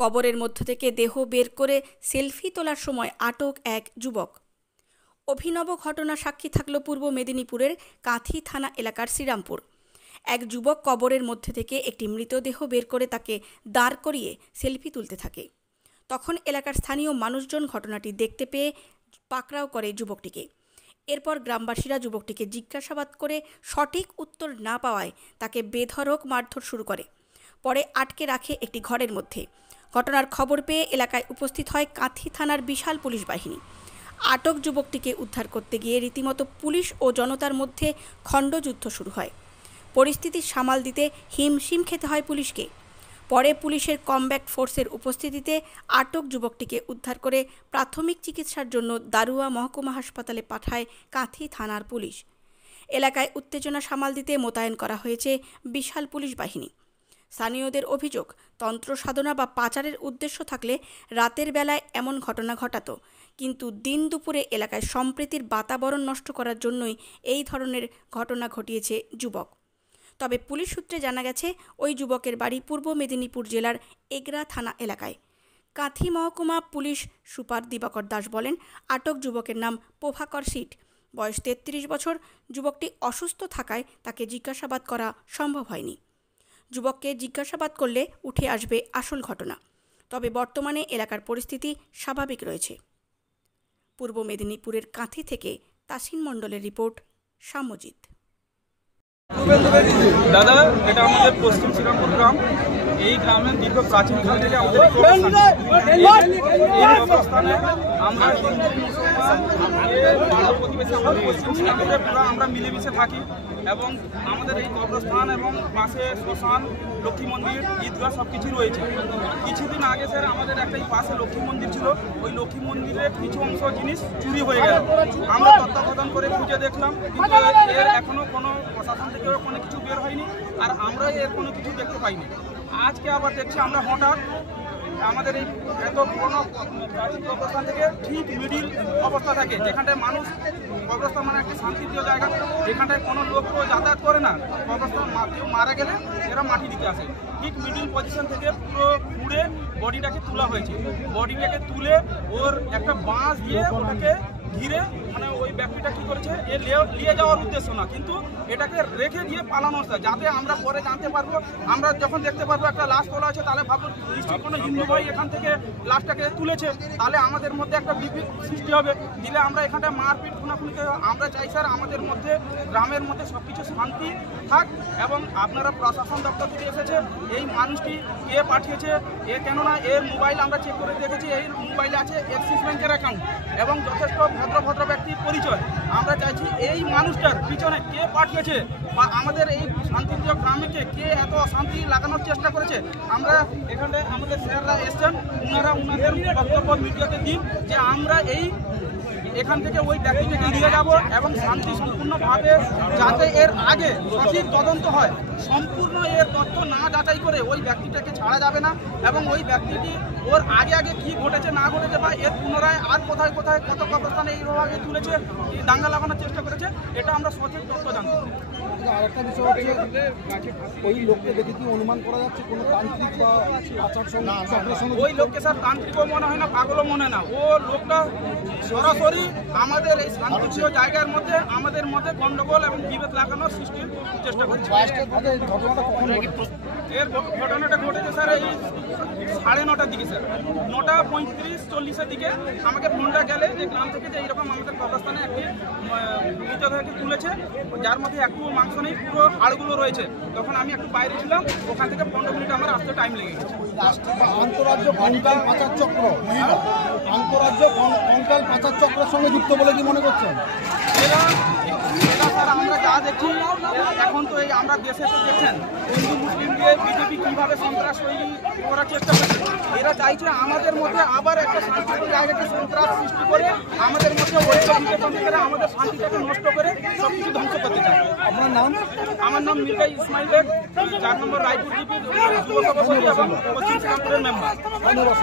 কবরের মধ্য থেকে দেহ বের করে সেলফি তোলার সময় আটক এক যুবক। অভিনব ঘটনা সাক্ষী থাকল পূর্ব মেদিনীপুরের কাঁথি থানা এলাকার শ্রীরামপুর। এক যুবক কবরের মধ্যে থেকে একটি মৃতদেহ বের করে তাকে দাঁড় করিয়ে সেলফি তুলতে থাকে। তখন এলাকার স্থানীয় মানুষজন ঘটনাটি দেখতে পেয়ে পাকড়াও করে যুবকটিকে। এরপর গ্রামবাসীরা যুবকটিকে জিজ্ঞাসাবাদ করে সঠিক উত্তর না পাওয়ায় তাকে বেধড়ক মারধর শুরু করে। পরে আটকে রাখে একটি ঘরের মধ্যে। ঘটনার খবর পেয়ে এলাকায় উপস্থিত হয় কাঁথি থানার বিশাল পুলিশ বাহিনী। আটক যুবকটিকে উদ্ধার করতে গিয়ে রীতিমতো পুলিশ ও জনতার মধ্যে খণ্ডযুদ্ধ শুরু হয়। পরিস্থিতি সামাল দিতে হিমশিম খেতে হয় পুলিশকে। পরে পুলিশের কমব্যাক ফোর্সের উপস্থিতিতে আটক যুবকটিকে উদ্ধার করে প্রাথমিক চিকিৎসার জন্য দারুয়া মহকুমা হাসপাতালে পাঠায় কাঁথি থানার পুলিশ। এলাকায় উত্তেজনা সামাল দিতে মোতায়েন করা হয়েছে বিশাল পুলিশ বাহিনী। স্থানীয়দের অভিযোগ, তন্ত্র সাধনা বা পাচারের উদ্দেশ্য থাকলে রাতের বেলায় এমন ঘটনা ঘটাতো, কিন্তু দিন দুপুরে এলাকায় সম্প্রীতির বাতাবরণ নষ্ট করার জন্যই এই ধরনের ঘটনা ঘটিয়েছে যুবক। তবে পুলিশ সূত্রে জানা গেছে ওই যুবকের বাড়ি পূর্ব মেদিনীপুর জেলার এগরা থানা এলাকায়। কাঁথি মহকুমা পুলিশ সুপার দিবাকর দাস বলেন, আটক যুবকের নাম প্রভাকর সিট, বয়স 33 বছর। যুবকটি অসুস্থ থাকায় তাকে জিজ্ঞাসাবাদ করা সম্ভব হয়নি। যুবককে জিজ্ঞাসাবাদ করলে উঠে আসবে আসল ঘটনা। তবে বর্তমানে এলাকার পরিস্থিতি স্বাভাবিক রয়েছে। পূর্ব মেদিনীপুরের কাঁথি থেকে তাসিন মণ্ডলের রিপোর্ট, সাম্যজিৎ। দাদা, এটা আমাদের পশ্চিম শ্রীরামপুর গ্রাম। এই গ্রামের দীর্ঘ প্রাচীন কাল থেকে আমাদের অবস্থানে আমরা হিন্দু মুসলমান প্রতিবেশী আমাদের পশ্চিম শ্রীরামপুরে পুরো আমরা মিলেমিশে থাকি এবং আমাদের এই কবরস্থান এবং পাশে শ্মশান, লক্ষ্মী মন্দির, ঈদগাহ সব কিছু রয়েছে। কিছুদিন আগে স্যার আমাদের একটা পাশে লক্ষ্মী মন্দির ছিল, ওই লক্ষ্মী মন্দিরের কিছু অংশ জিনিস চুরি হয়ে গেল। আমরা তত্ত্বাবধান করে খুঁজে দেখলাম, কিন্তু এর এখনো কোনো প্রশাসন থেকে কোনো কিছু বের হয়নি, আর আমরা এর কোনো কিছু দেখতে পাইনি। আজকে আবার দেখছি আমরা হঠাৎ আমাদের এই এত পুরোনো প্রাচীন কবরস্থান থেকে ঠিক মিডিল অবস্থা থাকে, যেখানটায় মানুষ, কবরস্থান মানে একটা শান্তিপ্রিয় জায়গা, যেখানটায় কোনো লোক যাতায়াত করে না। কবরস্থান কেউ মারা গেলে এরা মাটি দিতে আসে, ঠিক মিডিল পজিশন থেকে পুরো পুড়ে বডিটাকে তোলা হয়েছে। বডিটাকে তুলে ওর একটা বাঁশ দিয়ে ওটাকে ঘিরে, মানে ওই ব্যক্তিটা কি করেছে, এ নিয়ে যাওয়ার উদ্দেশ্য না, কিন্তু এটাকে রেখে দিয়ে পালানো হচ্ছে, যাতে আমরা পরে জানতে পারবো। আমরা যখন দেখতে পারবো একটা লাশ তোলা আছে, তাহলে ভাববো নিশ্চয়ই কোনো হিন্দু ভাই এখান থেকে লাশটাকে তুলেছে, তাহলে আমাদের মধ্যে একটা বিভেদ সৃষ্টি হবে। দিলে আমরা এখানটা মারপিট খুনাখুনিতে, আমরা চাই স্যার আমাদের মধ্যে, গ্রামের মধ্যে সব কিছু শান্তি থাক। এবং আপনারা প্রশাসন দপ্তর থেকে এসেছে, এই মানুষটি কে পাঠিয়েছে, কেননা এর মোবাইল আমরা চেক করে দেখেছি, এই মোবাইলে আছে অ্যাক্সিস ব্যাংকের অ্যাকাউন্ট এবং যথেষ্ট ভদ্র ব্যক্তির পরিচয়। আমরা চাইছি এই মানুষটার পিছনে কে পাঠিয়েছে বা আমাদের এই শান্তিপ্রিয় গ্রামকে কে এত অশান্তি লাগানোর চেষ্টা করেছে। আমরা এখানে আমাদের স্যাররা এসছেন, ওনাদের বক্তব্য মিডিয়াতে দিন যে আমরা এখান থেকে ওই ব্যক্তিকে নিয়ে যাব এবং শান্তি সম্পূর্ণভাবে, যাতে এর আগে সঠিক তদন্ত হয়, সম্পূর্ণ এর তথ্য না যাচাই করে ওই ব্যক্তিটাকে ছাড়া যাবে না। এবং ওই ব্যক্তিটি ওর আগে কি ঘটেছে না ঘটেছে বা এর পুনরায় আর কোথায় কত কবরস্থানে এইভাবে তুলেছে, দাঙ্গা লাগানোর চেষ্টা করেছে, এটা আমরা সঠিক তথ্য জানতে চাই। আরেকটা বিষয় হচ্ছে, ওই লোককে দেখে কি অনুমান করা যাচ্ছে কোনো তান্ত্রিক বা আচার সঙ্গে? ওই লোককে স্যার তান্ত্রিকও মনে হয় না, পাগলও মনে হয় না। ও লোকটা সরাসরি আমাদের এই শান্তিপ্রিয় জায়গার মধ্যে আমাদের মধ্যে গন্ডগোল এবং বিভেদ লাগানোর সৃষ্টির চেষ্টা করছে। এর ঘটনাটা ঘটেছে স্যার এই 9:30 দিকে, স্যার 9:35-40 দিকে আমাকে ফোনটা গেলে যে গ্রাম থেকে যে এইরকম আমাদের কবরস্থানে একটি মৃতদেহকে তুলেছে, যার মধ্যে একটু মাংস নেই, পুরো হাড়গুলো রয়েছে। তখন আমি একটু বাইরে ছিলাম, ওখান থেকে 15 মিনিট আমার আসতে টাইম লেগে গেছে। আন্তরাজ্য কঙ্কাল পাচার চক্র, আন্তরাজ্য কঙ্কাল পাচার চক্রের সঙ্গে যুক্ত বলে কি মনে করছেন? এরা স্যার আমরা যা দেখছি এখন, তো এই আমরা দেশে তো দেখছেন হিন্দু মুসলিমকে বিজেপি কীভাবে সন্ত্রাস তৈরি করার চেষ্টা করছে। এরা চাইছে আমাদের মধ্যে আবার একটা শান্তিপূর্ণ জায়গাকে সন্ত্রাস সৃষ্টি করে আমাদের মধ্যে ঐক্য বিবেচন করে আমাদের শান্তিটাকে নষ্ট করে সব কিছু ধ্বংস করতে চায়। আপনার নাম? আমার নাম মির্জা ইসমাইল বেগ, 4 নম্বর রায়পুর জিপি যুব সভাপতি এবং পশ্চিম শ্রীরামপুরের মেম্বার। ধন্যবাদ।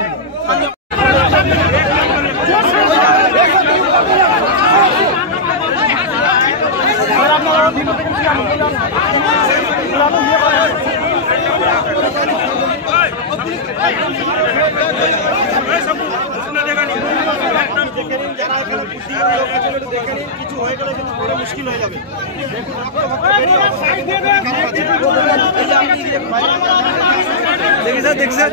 দেখে নিন, যারা এখানে বুদ্ধিমান লোক আছেন একটু দেখে নিন, কিছু হয়ে গেলে কিন্তু পরে মুশকিল হয়ে যাবে। দেখুন রক্ত বেরিয়ে আসছে, খুবই খারাপ আছে। এই যে আপনি দেখি স্যার